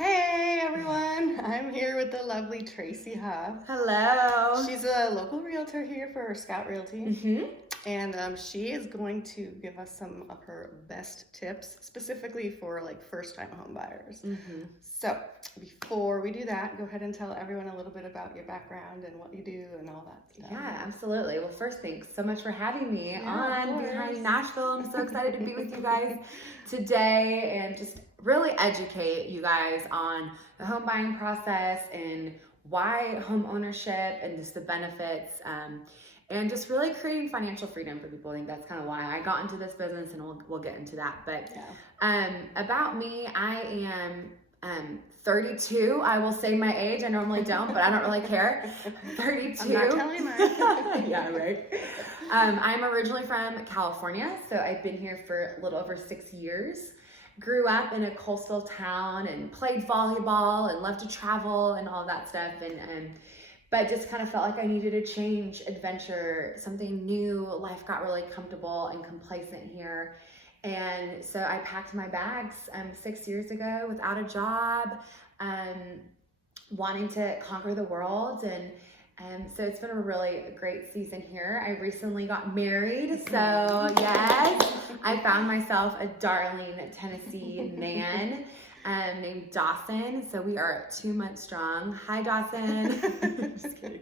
Hey everyone, I'm here with the lovely Traci Huff. Hello. She's a local realtor here for Scout Realty, Mm-hmm. and she is going to give us some of her best tips, specifically for like first-time home buyers. Mm-hmm. So before we do that, go ahead and tell everyone a little bit about your background and what you do and all that stuff. Yeah, absolutely. Well, first, thanks so much for having me Yeah, on Behind Nashville. I'm so excited to be with you guys today and just really educate you guys on the home buying process and why home ownership and just the benefits. And just really creating financial freedom for people. I think that's kind of why I got into this business, and we'll get into that. But about me, I am 32. I will say my age. I normally don't, but I don't really care. 32. I'm not telling you mine. Yeah, right. I'm originally from California, so I've been here for a little over 6 years. Grew up in a coastal town and played volleyball and loved to travel and all that stuff. But just kind of felt like I needed a change, adventure, something new. Life got really comfortable and complacent here. And so I packed my bags 6 years ago without a job, wanting to conquer the world. And so it's been a really great season here. I recently got married. So yes, I found myself a darling Tennessee man named Dawson. So we are 2 months strong. Hi, Dawson. Just kidding.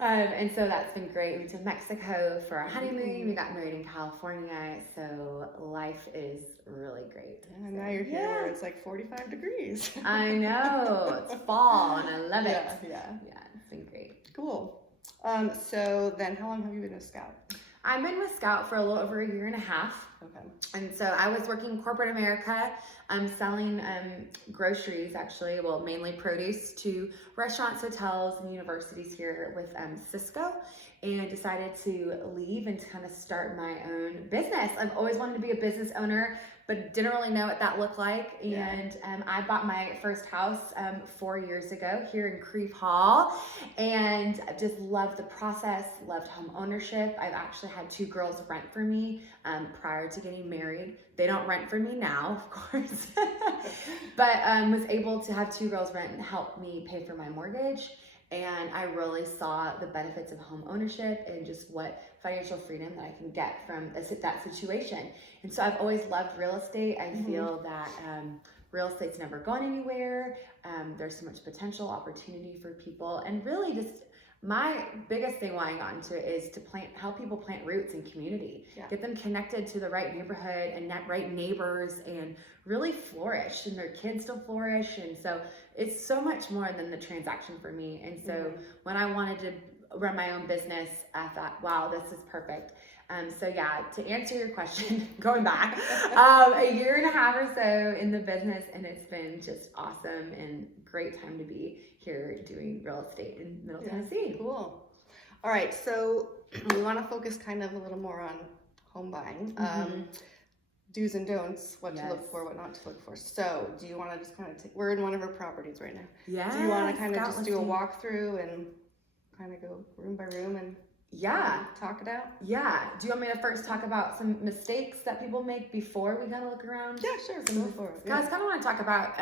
And so that's been great. We went to Mexico for our honeymoon. We got married in California. So life is really great. And now you're here where it's like 45 degrees. I know. It's fall and I love it. Yeah. It's been great. Cool. So then how long have you been a Scout? I've been with Scout for a little over 1.5 years. Okay. And so I was working corporate America. I'm selling groceries, actually, well, mainly produce to restaurants, hotels, and universities here with Cisco, and decided to leave and to kind of start my own business. I've always wanted to be a business owner, but didn't really know what that looked like. And I bought my first house 4 years ago here in Creve Hall, and just loved the process, loved home ownership. I've actually had 2 girls rent for me prior to getting married. They don't rent for me now, of course, but was able to have 2 girls rent and help me pay for my mortgage. And I really saw the benefits of home ownership and just what financial freedom that I can get from that situation. And so I've always loved real estate. I feel that real estate's never gone anywhere. There's so much potential opportunity for people, and really just my biggest thing why I got into it is to help people plant roots in community, get them connected to the right neighborhood and right neighbors, and really flourish, and their kids to flourish. And so it's so much more than the transaction for me. And so when I wanted to run my own business, I thought, wow, this is perfect. So yeah, to answer your question, going back, 1.5 years or so in the business, and it's been just awesome and great time to be here doing real estate in Middle Tennessee. Cool. All right, so we want to focus kind of a little more on home buying. Do's and don'ts, what to look for, what not to look for. So do you want to just kind of we're in one of our properties right now. Yeah. Do you want to kind of just do a walkthrough and kind of go room by room and talk it out? Yeah. Do you want me to first talk about some mistakes that people make before we kind of look around? Yeah, sure. Go for it. I kind of want to talk about,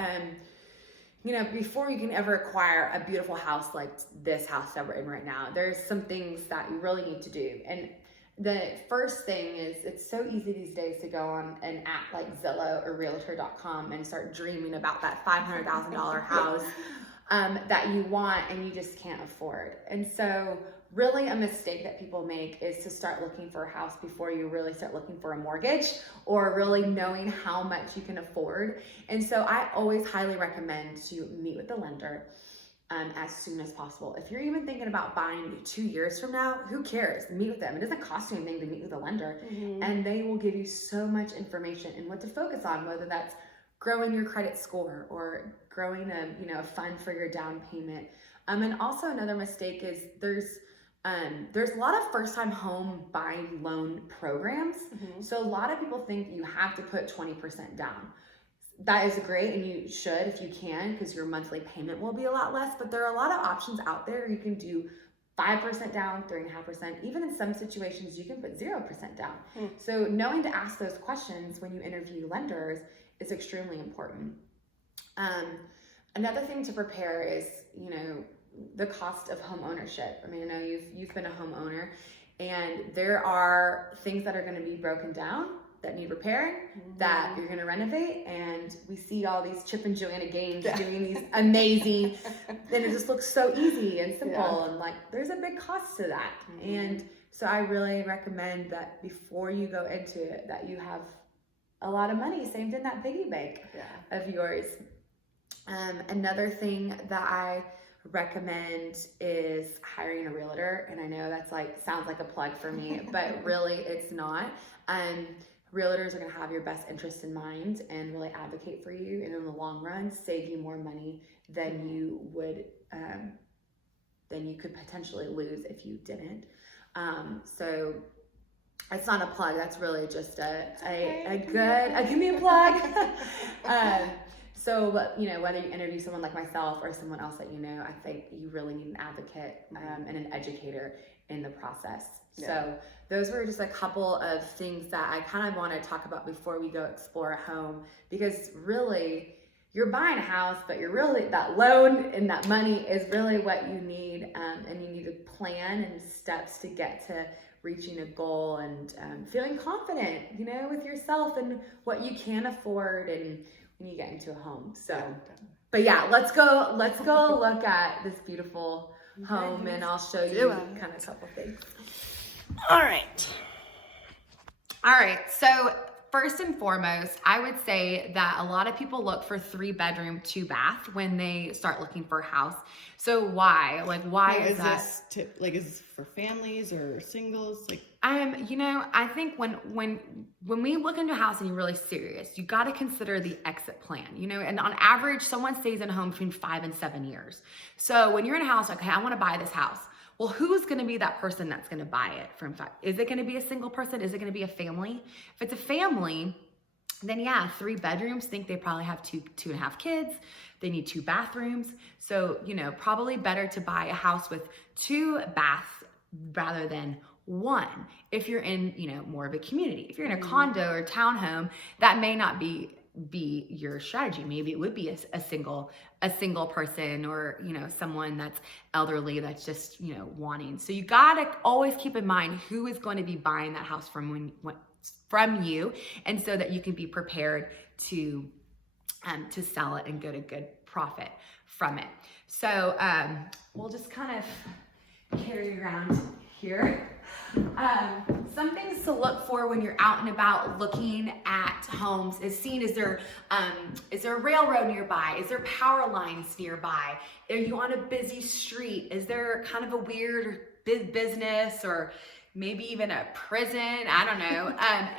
before you can ever acquire a beautiful house like this house that we're in right now, there's some things that you really need to do. And the first thing is, it's so easy these days to go on an app like Zillow or Realtor.com and start dreaming about that $500,000 house that you want and you just can't afford. And so really a mistake that people make is to start looking for a house before you really start looking for a mortgage or really knowing how much you can afford. And so I always highly recommend to meet with the lender as soon as possible. If you're even thinking about buying 2 years from now, who cares? Meet with them. It doesn't cost you anything to meet with a lender, and they will give you so much information and what to focus on, whether that's growing your credit score or growing a fund for your down payment. And also another mistake is there's a lot of first-time home buying loan programs. So a lot of people think you have to put 20% down. That is great, and you should if you can, because your monthly payment will be a lot less, but there are a lot of options out there. You can do 5% down, 3.5%. Even in some situations, you can put 0% down. So knowing to ask those questions when you interview lenders is extremely important. Another thing to prepare is, the cost of home ownership. I mean, I know you've been a homeowner, and there are things that are going to be broken down that need repairing, that you're going to renovate, and we see all these Chip and Joanna Gaines doing these amazing, and it just looks so easy and simple, and like there's a big cost to that. And so I really recommend that before you go into it, that you have a lot of money saved in that piggy bank of yours. Another thing that I recommend is hiring a realtor, and I know that's sounds like a plug for me, but really it's not. Realtors are going to have your best interest in mind and really advocate for you, and in the long run save you more money than you would than you could potentially lose if you didn't. So it's not a plug, that's really just give me a plug. So, whether you interview someone like myself or someone else that I think you really need an advocate and an educator in the process. So those were just a couple of things that I kind of want to talk about before we go explore a home, because really you're buying a house, but that loan and that money is really what you need, and you need a plan and steps to get to reaching a goal and feeling confident, with yourself and what you can afford and when you get into a home. So, but let's go look at this beautiful home, and I'll show you kind of a couple things. All right. So first and foremost, I would say that a lot of people look for 3-bedroom, 2-bath when they start looking for a house. So why? Why is that? Is this for families or singles? I think when we look into a house and you're really serious, you got to consider the exit plan, and on average, someone stays in a home between 5 and 7 years. So when you're in a house, okay, I want to buy this house. Well, who's going to be that person that's going to buy it from 5? Is it going to be a single person? Is it going to be a family? If it's a family, then 3 bedrooms, think they probably have two and a half kids. They need 2 bathrooms. So, probably better to buy a house with 2 baths rather than 1. If you're in, more of a community. If you're in a condo or townhome, that may not be your strategy. Maybe it would be a single person, or someone that's elderly that's just wanting. So you gotta always keep in mind who is going to be buying that house from you, and so that you can be prepared to sell it and get a good profit from it. So we'll just kind of carry around here. Some things to look for when you're out and about looking at homes is seeing, is there a railroad nearby? Is there power lines nearby? Are you on a busy street? Is there kind of a weird business or maybe even a prison, I don't know,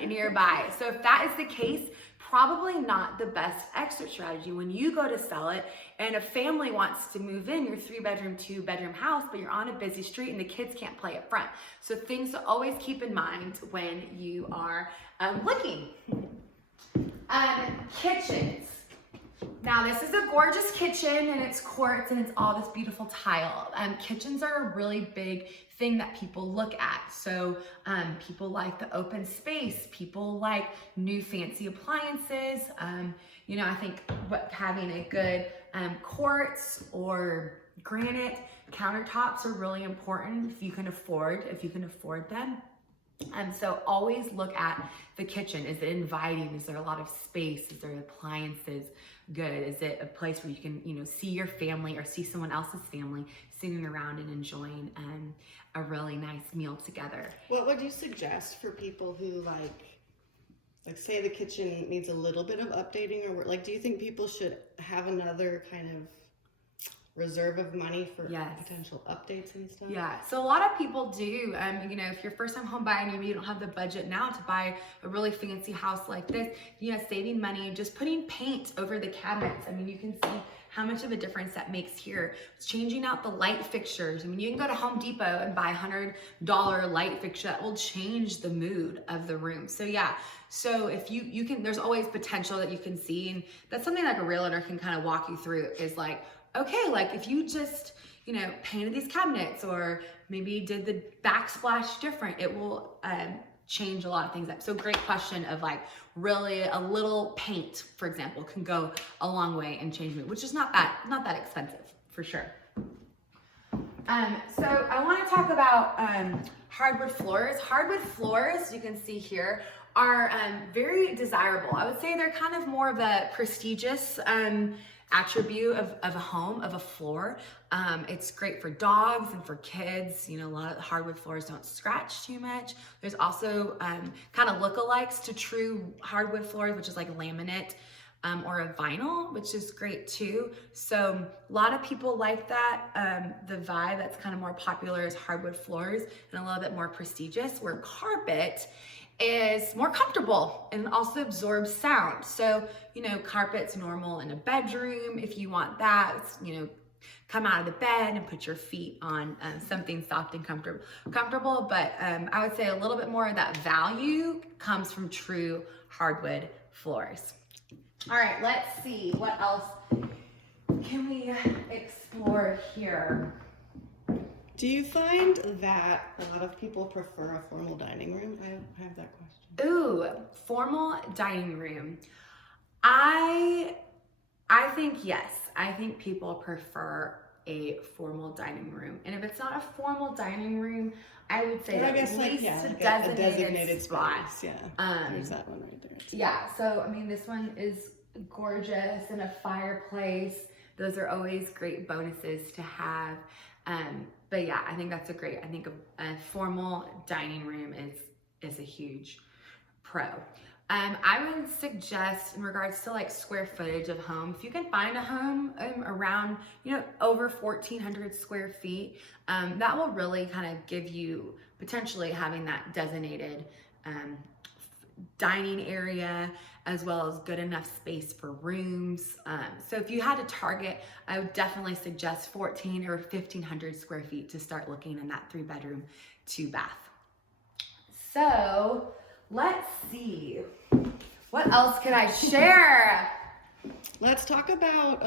nearby? So if that is the case, probably not the best exit strategy when you go to sell it and a family wants to move in your 3-bedroom, 2-bedroom house, but you're on a busy street and the kids can't play up front. So things to always keep in mind when you are looking. Kitchens. Now this is a gorgeous kitchen, and it's quartz, and it's all this beautiful tile. Kitchens are a really big thing that people look at. So people like the open space, people like new fancy appliances. I think having a good quartz or granite countertops are really important if you can afford them. So always look at the kitchen. Is it inviting? Is there a lot of space? Is there appliances good? Is it a place where you can, see your family or see someone else's family sitting around and enjoying a really nice meal together? What would you suggest for people who like say the kitchen needs a little bit of updating, or do you think people should have another kind of reserve of money for potential updates and stuff? Yeah, so a lot of people do. If you're first time home buyer and maybe you don't have the budget now to buy a really fancy house like this, saving money, just putting paint over the cabinets. You can see how much of a difference that makes here. It's changing out the light fixtures. You can go to Home Depot and buy $100 light fixture that will change the mood of the room. So if you can, there's always potential that you can see, and that's something like a realtor can kind of walk you through, is okay, if you just, painted these cabinets or maybe did the backsplash different, it will change a lot of things up. So great question of like really a little paint, for example, can go a long way and change mood, which is not that expensive for sure. So I want to talk about hardwood floors. Hardwood floors, you can see here, are very desirable. I would say they're kind of more of a prestigious attribute of a home, of a floor. It's great for dogs and for kids. You know, a lot of hardwood floors don't scratch too much. There's also kind of lookalikes to true hardwood floors, which is like laminate or a vinyl, which is great too. So a lot of people like that. The vibe that's kind of more popular is hardwood floors and a little bit more prestigious, where carpet is more comfortable and also absorbs sound. So, you know, carpet's normal in a bedroom. If you want that, you know, come out of the bed and put your feet on something soft and comfortable. But I would say a little bit more of that value comes from true hardwood floors. All right, let's see what else can we explore here. Do you find that a lot of people prefer a formal dining room? I have that question. Ooh, formal dining room. I think yes. I think people prefer a formal dining room. And if it's not a formal dining room, I would say I guess at like, least yeah, a like designated spot. space. Yeah, there's that one right there. Yeah, so I mean, this one is gorgeous, and a fireplace. Those are always great bonuses to have. But yeah, I think that's I think a formal dining room is a huge pro. I would suggest in regards to like square footage of home, if you can find a home around, you know, over 1,400 square feet, that will really kind of give you potentially having that designated dining area, as well as good enough space for rooms. So if you had to target, I would definitely suggest 1,400 or 1,500 square feet to start looking in that 3-bedroom, 2-bath. So let's see, what else could I share? Let's talk about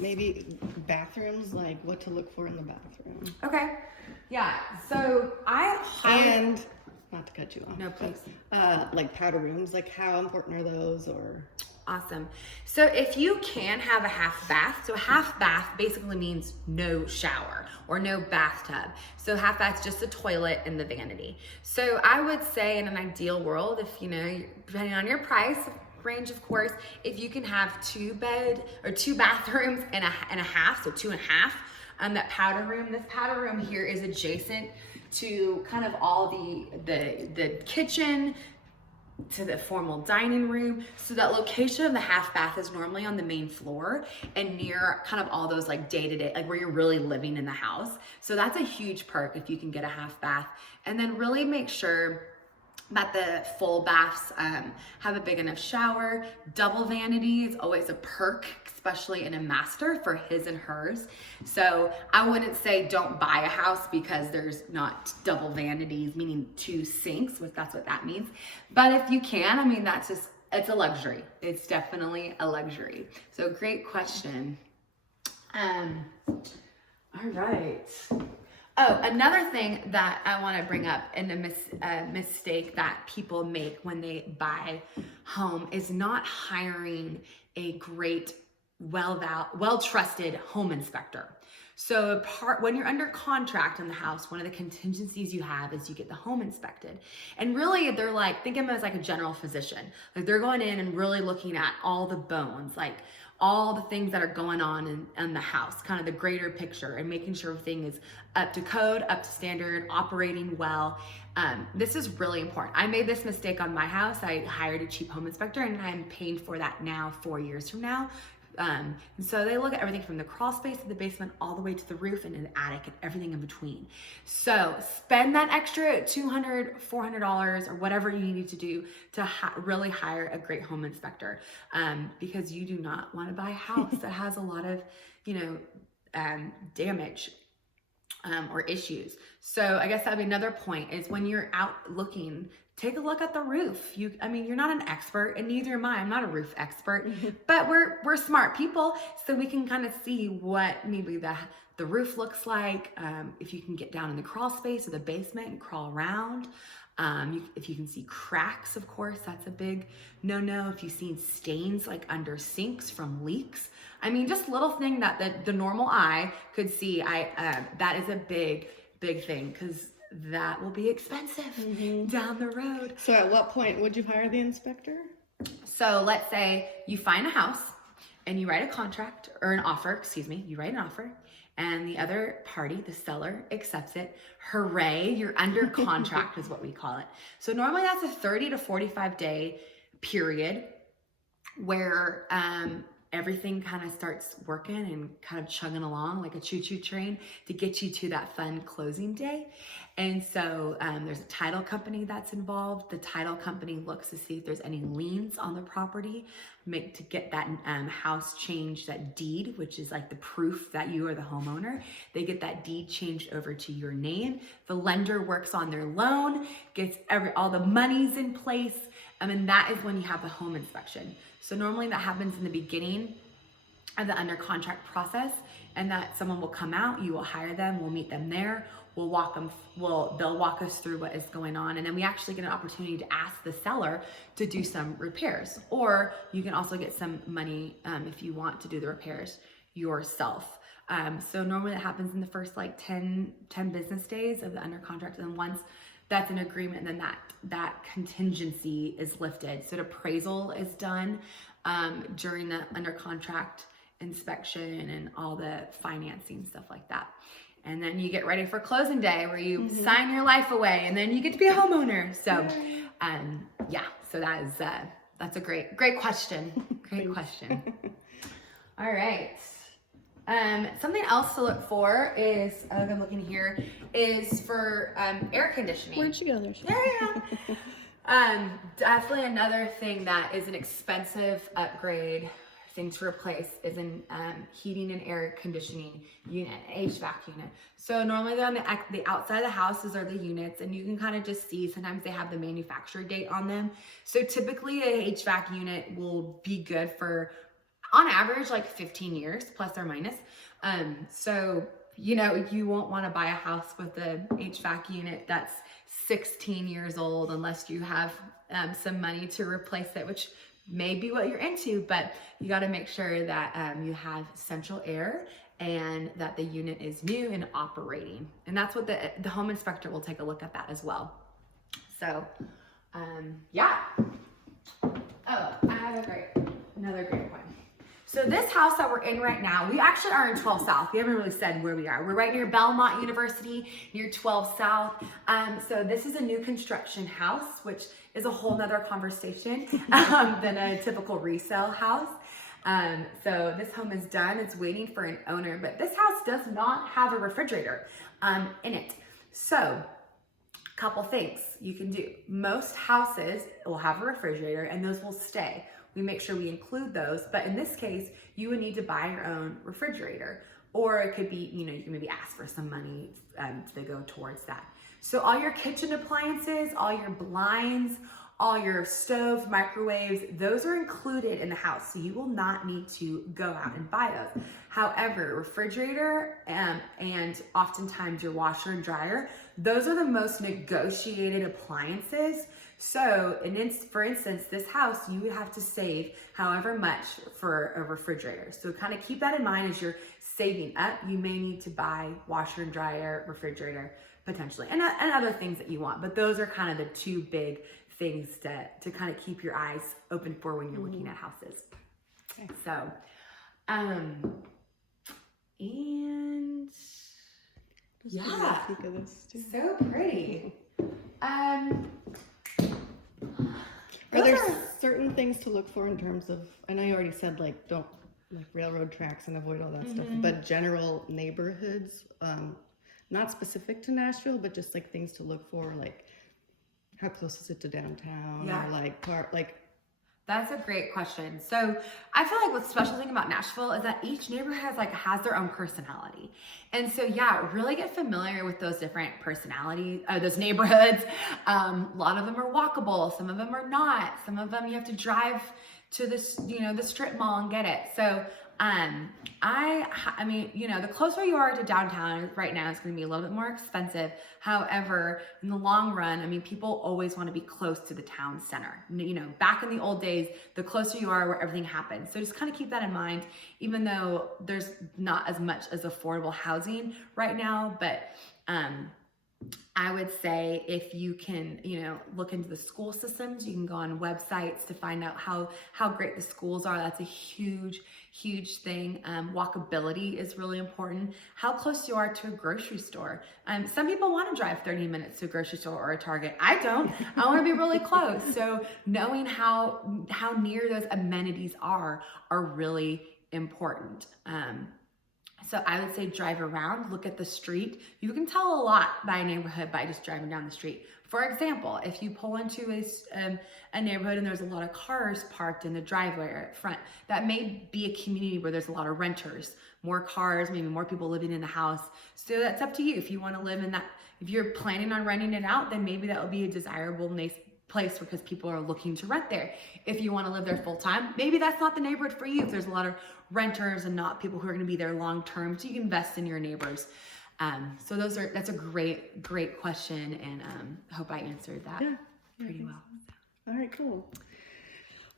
maybe bathrooms, like what to look for in the bathroom. Okay, yeah, so And not to cut you off. No, please. Like powder rooms, like how important are those? Or awesome. So if you can have a half bath, so a half bath basically means no shower or no bathtub. So half bath's just a toilet and the vanity. So I would say in an ideal world, if you know, depending on your price range, of course, if you can have 2 bathrooms and a half, so 2.5, that powder room. This powder room here is adjacent to kind of all the kitchen, to the formal dining room. So that location of the half bath is normally on the main floor and near kind of all those like day-to-day, like where you're really living in the house. So that's a huge perk if you can get a half bath. And then really make sure that the full baths have a big enough shower. Double vanity is always a perk, especially in a master for his and hers. So I wouldn't say don't buy a house because there's not double vanities, meaning 2 sinks, which that's what that means. But if you can, I mean, it's a luxury. It's definitely a luxury. So great question. All right. Oh, another thing that I want to bring up, and a mistake that people make when they buy home, is not hiring a great, well-trusted home inspector. So when you're under contract on the house, one of the contingencies you have is you get the home inspected. And really, they're like, think of them as like a general physician. Like they're going in and really looking at all the bones, like all the things that are going on in the house, kind of the greater picture, and making sure everything is up to code, up to standard, operating well. This is really important. I made this mistake on my house. I hired a cheap home inspector, and I'm paying for that now 4 years from now. And so they look at everything from the crawl space of the basement all the way to the roof and the attic and everything in between. So spend that extra $200, $400 or whatever you need to do to really hire a great home inspector, because you do not want to buy a house that has a lot of, damage or issues. So I guess that'd be another point, is when you're out looking, take a look at the roof. You're not an expert, and neither am I. I'm not a roof expert, but we're smart people, so we can kind of see what maybe the roof looks like. If you can get down in the crawl space or the basement and crawl around. If you can see cracks, of course, that's a big no-no. If you've seen stains like under sinks from leaks, I mean, just little thing that the normal eye could see, that is a big thing, because that will be expensive down the road. So at what point would you hire the inspector? So let's say you find a house and you write a contract, or an offer, excuse me, you write an offer, and the other party, the seller, accepts it. Hooray, you're under contract is what we call it. So normally that's a 30 to 45 day period where everything kind of starts working and kind of chugging along like a choo-choo train to get you to that fun closing day. And so there's a title company that's involved. The title company looks to see if there's any liens on the property, to get that house changed, that deed, which is like the proof that you are the homeowner. They get that deed changed over to your name. The lender works on their loan, gets all the monies in place, and that is when you have the home inspection. So normally that happens in the beginning of the under contract process, and that someone will come out, you will hire them, we'll meet them there, they'll walk us through what is going on, and then we actually get an opportunity to ask the seller to do some repairs, or you can also get some money if you want to do the repairs yourself. So normally that happens in the first like 10 business days of the under contract, and then once that's an agreement, then that contingency is lifted. So the appraisal is done during the under contract inspection and all the financing, stuff like that. And then you get ready for closing day, where you sign your life away, and then you get to be a homeowner. So so that's a great question. Great question. All right. Something else to look for is, I'm looking here, is for air conditioning. Where'd you go there? Yeah. Definitely another thing that is an expensive upgrade thing to replace is in heating and air conditioning unit, HVAC unit. So normally they're on the outside of the houses are the units, and you can kind of just see, sometimes they have the manufacturer date on them. So typically a HVAC unit will be good for, on average, like 15 years, plus or minus. So, you won't want to buy a house with a HVAC unit that's 16 years old unless you have some money to replace it, which may be what you're into, but you got to make sure that you have central air and that the unit is new and operating. And that's what the home inspector will take a look at that as well. So, yeah. Oh, I have another great one. So this house that we're in right now, we actually are in 12 South. We haven't really said where we are. We're right near Belmont University, near 12 South. So this is a new construction house, which is a whole nother conversation than a typical resale house. So this home is done. It's waiting for an owner, but this house does not have a refrigerator in it. So couple things you can do. Most houses will have a refrigerator, and those will stay. We make sure we include those, but in this case, you would need to buy your own refrigerator, or it could be, you can maybe ask for some money to go towards that. So all your kitchen appliances, all your blinds, all your stoves, microwaves, those are included in the house. So you will not need to go out and buy those. However, refrigerator and oftentimes your washer and dryer, those are the most negotiated appliances. So for instance, this house, you would have to save however much for a refrigerator. So kind of keep that in mind as you're saving up. You may need to buy washer and dryer, refrigerator, potentially, and other things that you want. But those are kind of the two big things to kind of keep your eyes open for when you're looking at houses. Okay. So, and yeah, so pretty. Are there certain things to look for in terms of, I know you already said don't railroad tracks and avoid all that stuff, but general neighborhoods, not specific to Nashville, but just things to look for, how close is it to downtown, or That's a great question. So I feel like what's special thing about Nashville is that each neighborhood has their own personality. And so, really get familiar with those different personalities, those neighborhoods. A lot of them are walkable. Some of them are not. Some of them you have to drive to the strip mall and get it. So I mean, you know, the closer you are to downtown right now, it's going to be a little bit more expensive. However, in the long run, I mean, people always want to be close to the town center. You know, back in the old days, the closer you are where everything happens. So just kind of keep that in mind, even though there's not as much as affordable housing right now, but, I would say if you can, you know, look into the school systems, you can go on websites to find out how great the schools are. That's a huge thing. Walkability is really important. How close you are to a grocery store. Some people want to drive 30 minutes to a grocery store or a Target. I don't. I want to be really close. So knowing how near those amenities are really important. So I would say drive around, look at the street. You can tell a lot by a neighborhood by just driving down the street. For example, if you pull into a neighborhood and there's a lot of cars parked in the driveway or at front, that may be a community where there's a lot of renters, more cars, maybe more people living in the house. So that's up to you. If you want to live in that, if you're planning on renting it out, then maybe that would be a desirable, nice place because people are looking to rent there. If you want to live there full time, maybe that's not the neighborhood for you. If there's a lot of renters and not people who are going to be there long term, so you can invest in your neighbors. So that's a great question, and hope I answered that pretty well. All right, cool.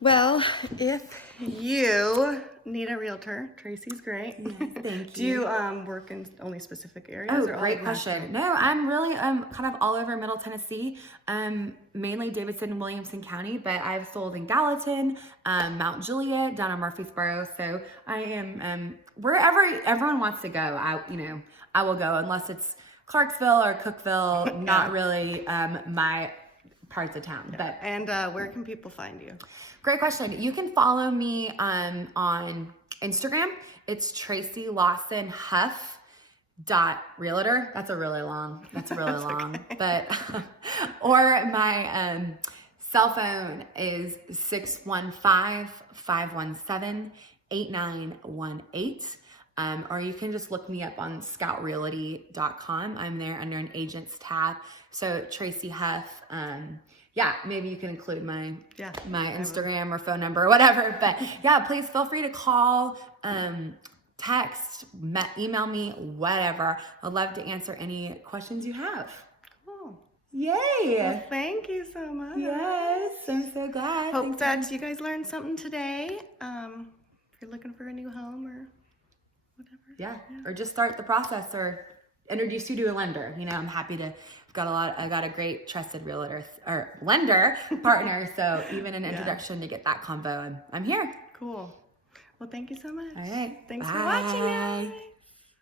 Well, if you need a realtor, Traci's great. Yes, thank you. Do you work in only specific areas? Oh, or all great over question. No, I'm really kind of all over Middle Tennessee, mainly Davidson and Williamson County, but I've sold in Gallatin, Mount Juliet, down in Murfreesboro. So I am wherever everyone wants to go. I will go unless it's Clarksville or Cookeville. Not really my parts of town. Yeah. But and where can people find you? Great question. You can follow me on Instagram. It's Traci Lawson Huff .realtor. That's really long. Okay. But or my cell phone is 615-517-8918. Or you can just look me up on scoutrealty.com. I'm there under an agents tab. So Traci Huff. Yeah, maybe you can include my Instagram or phone number or whatever. But yeah, please feel free to call, text, email me, whatever. I'd love to answer any questions you have. Cool. Yay! Well, thank you so much. Yes, I'm so glad. Hope that you guys learned something today. If you're looking for a new home or whatever. Yeah, or just start the process or introduce you to a lender. You know, I'm happy to. I got a great trusted realtor or lender partner. So even an introduction to get that combo, I'm here. Cool. Well, thank you so much. All right. Thanks for watching, guys.